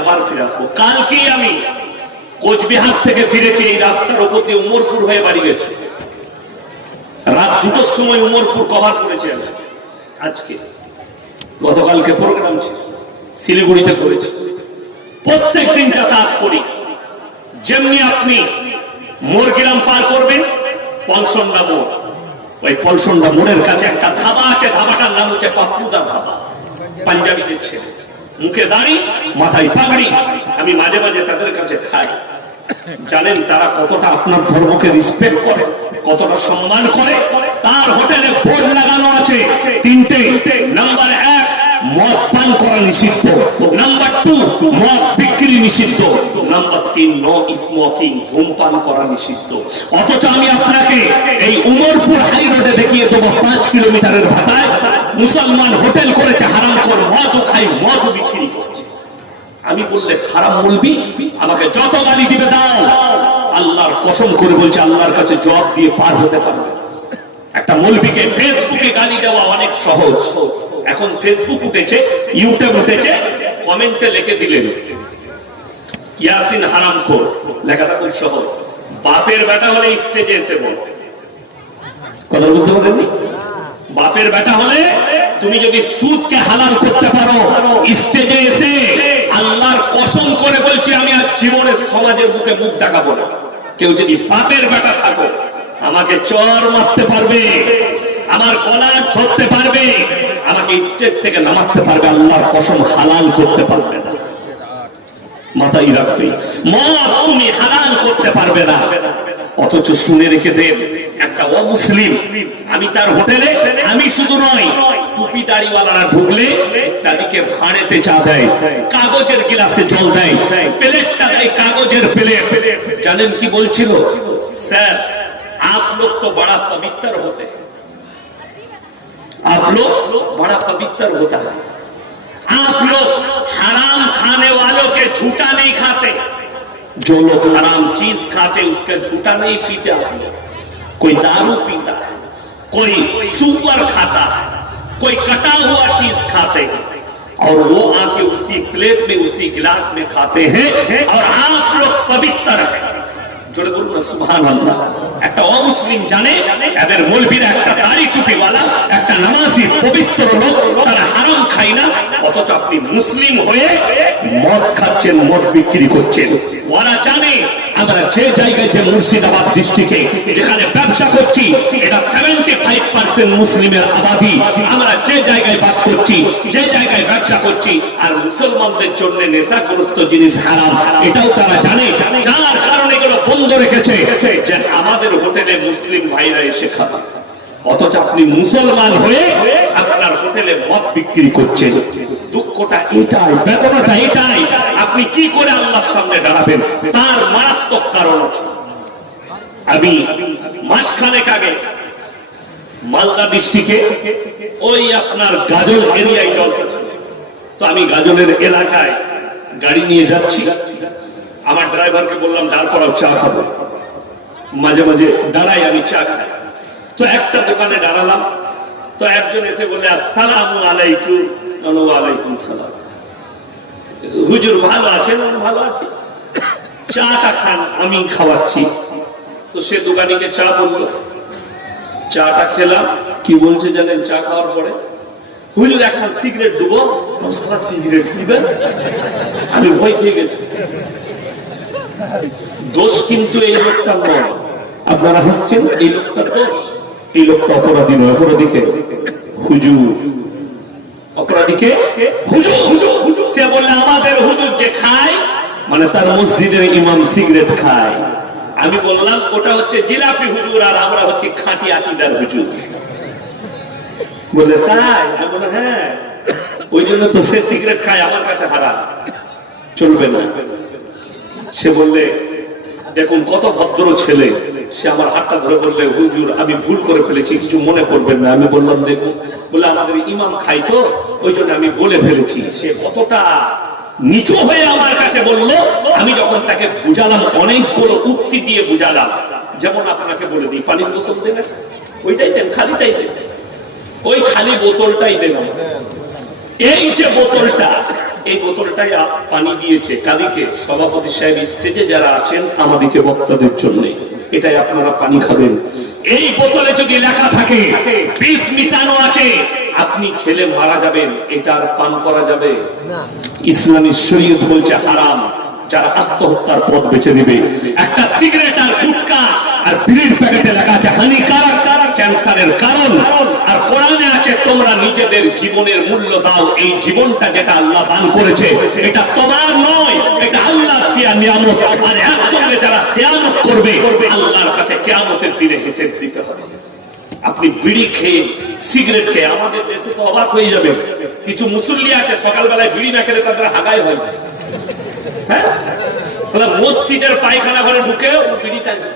আবার ফিরে আসবো। কালকেই আমি কোচবিহার থেকে ফিরেছি, এই রাস্তার উপর দিয়ে উমরপুর হয়ে বাড়ি গেছে। রাত 2টার সময় উমরপুর কভার করেছি আমি। আজকে গতকালকে প্রোগ্রাম ছিল, শিলিগুড়িতে করেছি। প্রত্যেক দিন যাতায়াত করি। যেমনি আপনি মোরগ্রাম পার করবেন, পলসন্ডা মোড়, ওই পলসন্ডা মোড়ের কাছে একটা ধাবা আছে, ধাবাটার নাম হচ্ছে পাপ্পুদা ধাবা। পাঞ্জাবিদের ছেলে, মুখে দাড়ি, মাথায় পাগড়ি। আমি মাঝে মাঝে তাদের কাছে খাই। জানেন তারা কতটা আপনার ধর্মকে রেসপেক্ট করে, কতটা সম্মান করে। তার হোটেলে বোর্ড লাগানো আছে 3টে। নাম্বার 1, মদ পান করা নিষিদ্ধ। নাম্বার 2, মদ বিক্রি নিষিদ্ধ। নাম্বার 3, নো স্মোকিং, ধূমপান করা নিষিদ্ধ। অথচ আমি আপনাকে এই উমরপুর হাই রোডে দেখিয়ে দেবো 5 কিলোমিটারের ভাতায় মুসলমান হোটেল করেছে, হারামখোর মদ খাই, মদ বিক্রি করছে। আমি বললে খারাপ বলবি, আমাকে যত গালি দিবে দাও। আল্লাহর কসম করে বলছে, আল্লাহর কাছে জবাব দিয়ে পার হতে পারবে। একটা মৌলবীকে ফেসবুকে গালি দেওয়া অনেক সহজ। এখন ফেসবুক উঠেছে, ইউটিউব উঠেছে, কমেন্টে লিখে দিলেন ইয়াসিন হারামখোর, লেখাটা খুব সহজ। বাপের বেটা হলে স্টেজে এসে বল, কথা বুঝতে পারেননি? বাপের বেটা হলে তুমি যদি সুদকে হালাল করতে পারো, স্টেজে এসে আল্লাহর কসম করে বলছি, আমি আর জীবনের সমাজের বুকে মুখ দেখাবো না। কেউ যদি বাপের বেটা থাকো, আমাকে চর মারতে পারবে, আমার কলার ধরতে পারবে, আমাকে স্টেজ থেকে নামাতে পারবে, আল্লাহর কসম হালাল করতে পারবে না। মাথায় রাখবে, মদ তুমি হালাল করতে পারবে না। অথচ শুনে রেখে দেন, একটা অমুসলিম, আমি তার হোটেলে, আমি শুধু নয়, টুপি দাড়িওয়ালারা ঢুকলে তাদেরকে ভাড়েতে চা দেয়, কাগজের গিলাসে জল দেয়, প্লেটটা দেয় কাগজের প্লেট। জানেন কি বলছিল? স্যার आप लोग तो बड़ा पवित्र होते हैं, आप लोग बड़ा पवित्र होता है, आप लोग हराम खाने वालों के झूठा नहीं खाते, जो लोग हराम चीज खाते उसका झूठा नहीं पीते। आप लोग कोई दारू पीता है, कोई सुअर खाता है, कोई कटा हुआ चीज खाते हैं, और वो आके उसी प्लेट में उसी गिलास में खाते हैं, और आप लोग पवित्र हैं। জোরে বলবো না সুবহানাল্লাহ। একটা অমুসলিম জানে এদের মৌলবীরা একটা দাড়ি টুপিওয়ালা, একটা নামাজি পবিত্র লোক, তারা হারাম খায় না। অথচ আপনি মুসলিম হয়ে মদ খাচ্ছেন, মদ বিক্রি করছেন। ওরা জানে আমরা যে জায়গায়, যে মুর্শিদাবাদ ডিস্ট্রিক্টে যেখানে ব্যবসা করছি, এটা 75% মুসলিমের আবাদি। আমরা যে জায়গায় বাস করছি, যে জায়গায় ব্যবসা করছি, আর মুসলমানদের জন্য নেশাগ্রস্ত জিনিস হারাম, এটাও তারা জানে। যার কারণে এগুলো বন্ধ রেখেছে যে আমাদের হোটেলে মুসলিম ভাইরা এসে খাবে। অথচ আপনি মুসলমান হয়ে আপনার হোটেলে মদ বিক্রি করছেন। দুঃখটা এটাই, বেদনাটা এটাই। আপনি কি করে আল্লাহর সামনে দাঁড়াবেন? তার মারাত্মক কারণ। আমি মাসখানেক আগে মালদা ডিস্ট্রিক্টে ওই আপনার গাজল এরিয়ায় জলসা ছিল। তো আমি গাজলের এলাকায় গাড়ি নিয়ে যাচ্ছি। আমার ড্রাইভারকে বললাম দাঁড় করাও, চা খাবো। মাঝে মাঝে দাঁড়াই, আমি চা খাই। তো একটা দোকানে দাঁড়ালাম, তো একজন এসে বলে আসসালামু আলাইকুম। ওয়ালাইকুম সালাম। হুজুর ভালো আছেন? ভালো আছি। চাটা খান, আমি খাওয়াচ্ছি। তো সে দোকানিকে চা বললো, চাটা খেলাম। কি বলছে জানেন? চা খাওয়ার পরে, হুজুর একখান সিগারেট দেবো। সারা সিগারেট দিবেন? আমি ভয় খেয়ে গেছি। দোষ কিন্তু এই লোকটা নয়, আপনারা হাসছেন, এই লোকটা দোষ। এই লোকটা অপরাধী নয়, অপরাধীকে হুজুর, অপরাধীকে হুজুর। সে বললে আমাদের হুজুর যে খায়, মানে তার মসজিদের ইমাম সিগারেট খায়। আমি বললাম ওটা হচ্ছে জিলাপি হুজুর, আর আমরা হচ্ছে খাঁটি আকিদার হুজুর। বলে তাই? বলে হ্যাঁ, ওই জন্য তো সে সিগারেট খায়, আমার কাছে হারাম, চলবে না। সে বললে দেখুন কত ভদ্র ছেলে। সে আমার হাতটা ধরে বললে হুজুর আমি ভুল করে ফেলেছি, কিছু মনে করবেন না। আমি বললাম দেখুন, বলে আমাদের ইমাম খাই তো, ওই জন্য আমি বলে ফেলেছি। সে কতটা নিচু হয়ে আমার কাছে বললো। আমি যখন তাকে বুঝালাম, অনেকগুলো উক্তি দিয়ে বুঝালাম, যেমন আপনাকে বলে দিই, পানির বোতল দেন, ওইটাই দেন, খালিটাই দেন, ওই খালি বোতলটাই দেন। এই যে বোতলটা, এই বোতলটাই পানি দিয়েছে কাদিকে সভাপতি সাহেব স্টেজে যারা আছেন আমাদেরকে বক্তাদের জন্য, এটাই আপনারা পানি খাবেন। এই বোতলে যদি লেখা থাকে বিষ মিশানো আছে, আপনি খেলে মারা যাবেন, এটা আর পান করা যাবে না। ইসলামী শরীয়ত বলছে হারাম। যারা আত্মহত্যার পথ বেছে নেবে, একটা সিগারেট আর গুটকা আর বিড়ির প্যাকেটে লেখা আছে হানিকারক, ক্যান্সারের কারণ, আর কোরআনে আছে তোমরা নিজেদের জীবনের মূল্য দাও। এই জীবনটা যেটা আল্লাহ দান করেছে এটা তোমার নয়, এটা আল্লাহর দেয়া নিয়ামত। আর এর সঙ্গে যারা খেয়ানত করবে আল্লাহর কাছে কিয়ামতের দিনে হিসেব দিতে হবে। আপনি বিড়ি খেয়ে সিগারেট খেয়ে, আমাদের দেশে তো অবাক হয়ে যাবে, কিছু মুসল্লি আছে সকালবেলায় বিড়ি না খেলে তাদের হাগাই হয়। হ্যাঁ, মসজিদের পায়খানা ঘরে ঢুকেও বিড়ি টানবে,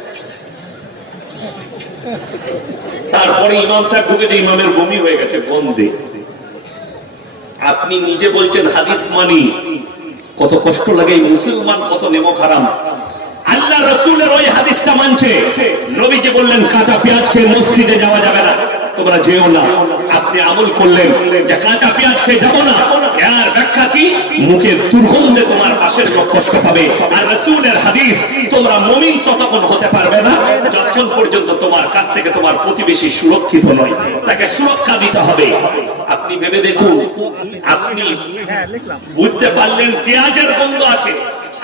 তারপরে ইমাম সাহেব ঢুকে যে ইমামের বমি হয়ে গেছে গন্ধে। আপনি নিজে বলছেন হাদিস মানি, কত কষ্ট লাগে। মুসলমান কত নেমক হারাম। আল্লাহ রাসূলের ওই হাদিসটা মানছে। নবীজি বললেন কাঁচা পেঁয়াজ খেয়ে মসজিদে যাওয়া যাবে না, তোমরা যেও না। আপনি আমল করলেন যে কাঁচা পেঁয়াজ খেয়ে যাবো না, এর ব্যাখ্যা কি? মুখের দুর্গন্ধে তোমার পাশের লোক কষ্ট পাবে। আর রাসূলের হাদিস, তোমরা মুমিন ততক্ষণ হতে পারবে না যতক্ষণ পর্যন্ত তোমার কাছ থেকে তোমার প্রতিবেশী সুরক্ষিত নয়, তাকে সুরক্ষা দিতে হবে। আপনি ভেবে দেখুন, আপনি বুঝতে পারলেন পেঁয়াজের গন্ধ আছে,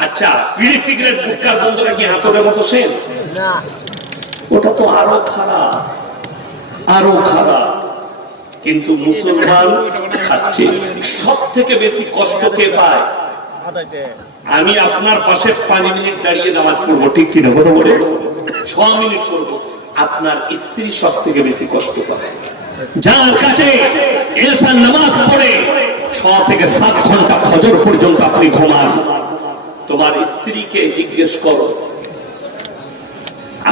আচ্ছা বিড়ি সিগারেট গুটখার গন্ধটা কি হাতুড়ের মতো সেম? না, ওটা তো আরো খারাপ, আরো খারাপ। কিন্তু মুসলমান খাচ্ছে। সব থেকে বেশি কষ্ট কে পায়? আমি আপনার পাশে 5 মিনিট দাঁড়িয়ে নামাজ পড়বো, ঠিক কিনা কথা বলে 6 মিনিট করবো, আপনার স্ত্রী সব থেকে বেশি কষ্ট পাবে। যার কাছে এশার নামাজ পড়ে 6 থেকে 7 ঘন্টা ফজর পর্যন্ত আপনি ঘুমান, তোমার স্ত্রীকে জিজ্ঞেস করো।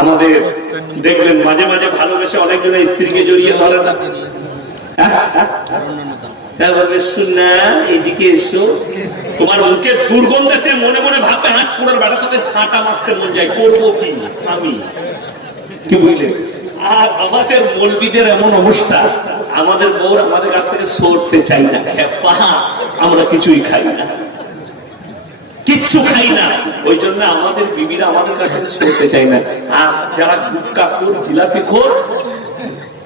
আমাদের দেখবেন মাঝে মাঝে ভালোবেসে অনেকজনের স্ত্রীকে জড়িয়ে ধরে না, এদিকে এসো, তোমার মুখে দুর্গন্ধ এসে মনে মনে ভাববে হাত পুরোর বেড়া তোকে ঝাঁটা মারতে মন যায়, করবো কি স্বামী, কি বুঝলেন? আর আমাদের মৌলবীদের এমন অবস্থা, আমাদের বউর আমাদের কাছ থেকে সরতে চাই না, খেপা, আমরা কিছুই খাই না, কিচ্ছু খাই না। ওই জন্য আমাদের বিবিরা আমাদের কাছে সরতে চাই না। আর যারা গুটকা খোর, জিলাপি খোর,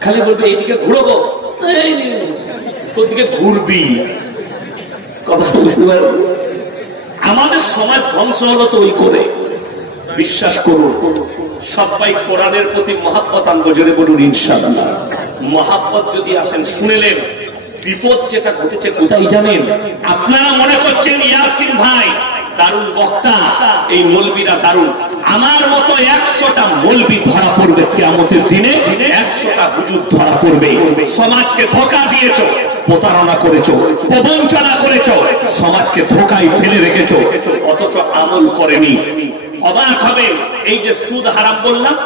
খালি বলবে এইদিকে ঘুরবো, তোর দিকে ঘুরবি, কথা বুঝতে পারবো। আমাদের সমাজ ধ্বংস হলো তো ওই করে। বিশ্বাস করুন, সবাই কোরআনের প্রতি মহাব্বত আনবো, জোরে বলুন ইনশাআল্লাহ। মহাব্বত যদি আসেন, শুনেলেন বিপদ যেটা ঘটেছে কোথায় জানেন? আপনারা মনে করছেন ইয়াসিন ভাই দারুণ বক্তা, এই মৌলবীরা দারুণ। আমার মতো 100টা মৌলবী ধরা পড়বে কিয়ামতের দিনে, 100টা হুজুর ধরা পড়বে। সমাজকে ধোঁকা দিয়েছো, প্রতারণা করেছো, প্রবঞ্চনা করেছো, সমাজকে ধোঁকায় ফেলে রেখেছো, অথচ আমল করেনি। অবাক হবে, এই যে সুদ হারাম বললাম,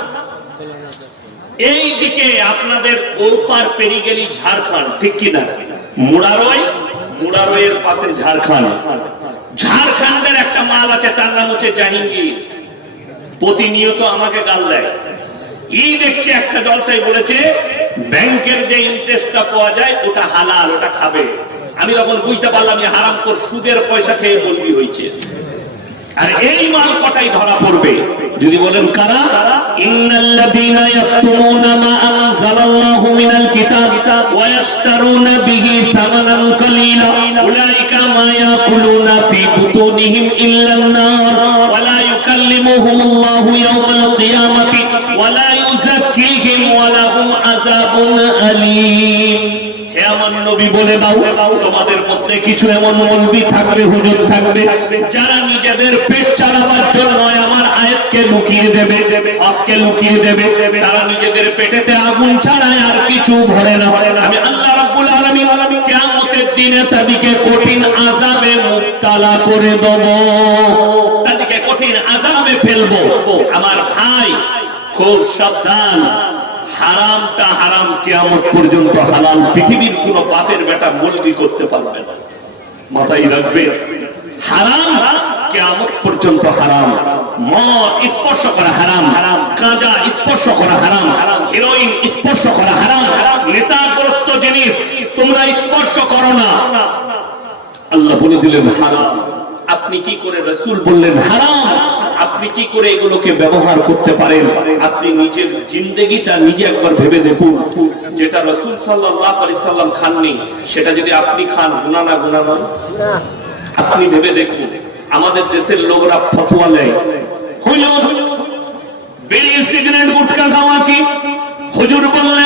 এই দিকে আপনাদের ওপার পেরিয়ে গেলি ঝাড়খণ্ড, ঠিক কিনা? মুরারয়ের পাশে ঝাড়খণ্ড। ঝাড়খণ্ডের একটা মাল আছে, তার নাম হচ্ছে জাহাঙ্গীর। প্রতিনিয়ত আমাকে গাল দেয়। দেখছে একটা জলসাই বলেছে ব্যাংকের যে ইন্টারেস্টটা পাওয়া যায় ওটা হালাল, ওটা খাবে। আমি তখন বুঝতে পারলাম হারাম কর সুদের পয়সা খেয়ে মৌলবি হয়েছে। আর এই মাল কটাই ধরা পড়বে যদি বলেন কারা? ইন্নাল্লাযীনা ইয়াকতুমুনা মা আনজালাল্লাহু মিনাল কিতাব ওয়া ইয়াশতারুনা বিহি সামানান কালীলা উলাইকা মা ইয়াকুলুনা ফি বুতুনিহিম ইল্লান নার ওয়া লা ইউকাল্লিমুহুমুল্লাহু ইয়াওমাল কিয়ামাতি ওয়া লা ইউযাক্কিহিম ওয়া লাহুম আযাবুন আলীম। হে আমার নবী বলে দাও, তোমাদের মধ্যে কিছু এমন মৌলবি থাকবে, হুজুর থাকবে, যারা নিজেদের পেট চালাবার জন্য আমার আয়াতকে লুকিয়ে দেবে, হককে লুকিয়ে দেবে। তারা নিজেদের পেটেতে আগুন ছাড়ায় আর কিছু ভরে না। আমি আল্লাহ রাব্বুল আলামিন কিয়ামতের দিনে তাদেরকে কঠিন আযাবে মুবতালা করে দেব, তাদেরকে কঠিন আযাবে ফেলবো। আমার ভাই খুব সাবধান, হারামটা হারাম, কিয়ামত পর্যন্ত হালাল পৃথিবীর কোন বাপের বেটা মৌলবি করতে পারবে না, মাথায় রাখবে। হারাম কিয়ামত পর্যন্ত হারাম। মদ স্পর্শ করা হারাম, গাঁজা স্পর্শ করা হারাম, হেরোইন স্পর্শ করা হারাম, নেশাগ্রস্ত জিনিস তোমরা স্পর্শ করো না। আল্লাহ বলে দিলেন হারাম। আপনি কি করে, রাসূল বললেন হারাম, আপনি কি করে এগুলোকে ব্যবহার করতে পারেন? আপনি নিজের জিন্দেগিটা নিজে একবার ভেবে দেখুন। যেটা রাসূল সাল্লাল্লাহু আলাইহি সাল্লাম খাননি, সেটা যদি আপনি খান, গুনাহ না গুনাহ নয়? আপনি ভেবে দেখুন। আমাদের দেশের লোকরা ফতোয়া দেয়, হুজুর বিড়ি সিগারেট গুটখা খাওয়া কি? হুজুর বললেন